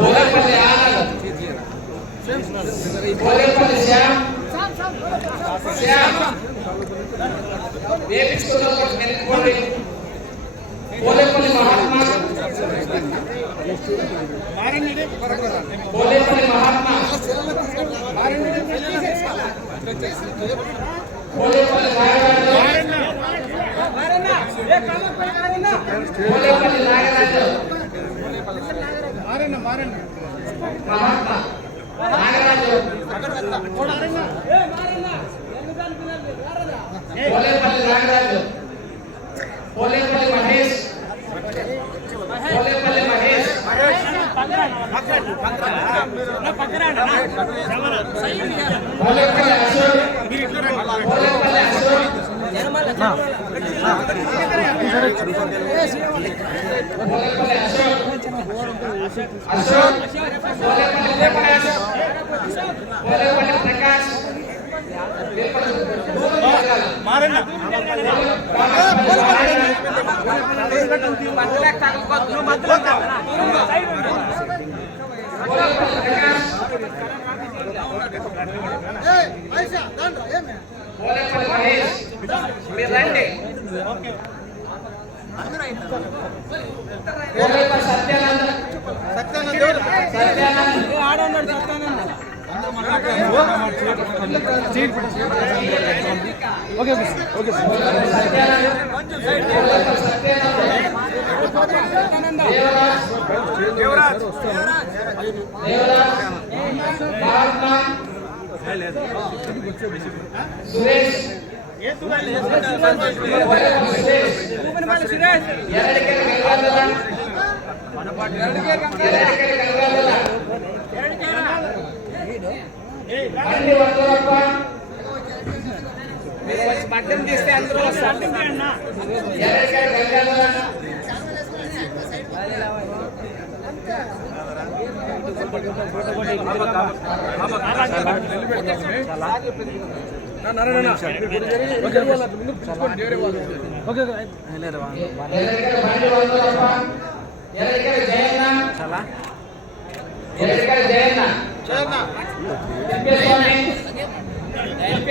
పోలేపల్లి ఆనంద్, పోలేపల్లి శ్యామ్, పోలేపల్లి మహాత్మా, పోలేపల్లి మహాత్మా, పోలేపల్లి నాగరాజు, పోలేపల్లి నాగరాజు, మహాత్మా నాగరాజు, పోలేపల్లి నాగరాజు, పోలేపల్లి మహేష్, పోలేపల్లి మహేష్, పోలేపల్లి అశోక్, పోలేపల్లి అశోక్, పోలేపల్లి అశోక్, అశోక్, పోలేపల్లి ప్రకాష్, పోలేపల్లి ప్రకాష్, పోలేపల్లి మహేష్ మీరు రండి, Polepally Satyanand, Satyanand okay okay Devaraj, Mahatma, Suresh, మద్యం తీస్తే అందరూ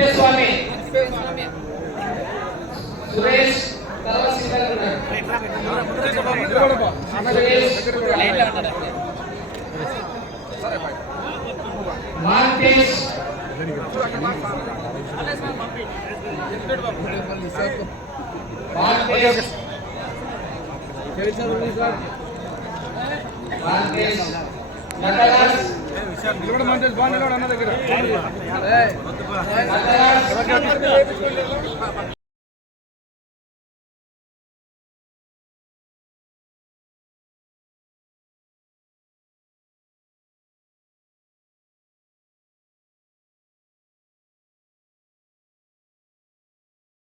స్వామి, సురేష్, మార్కేష్, నటరాజ్,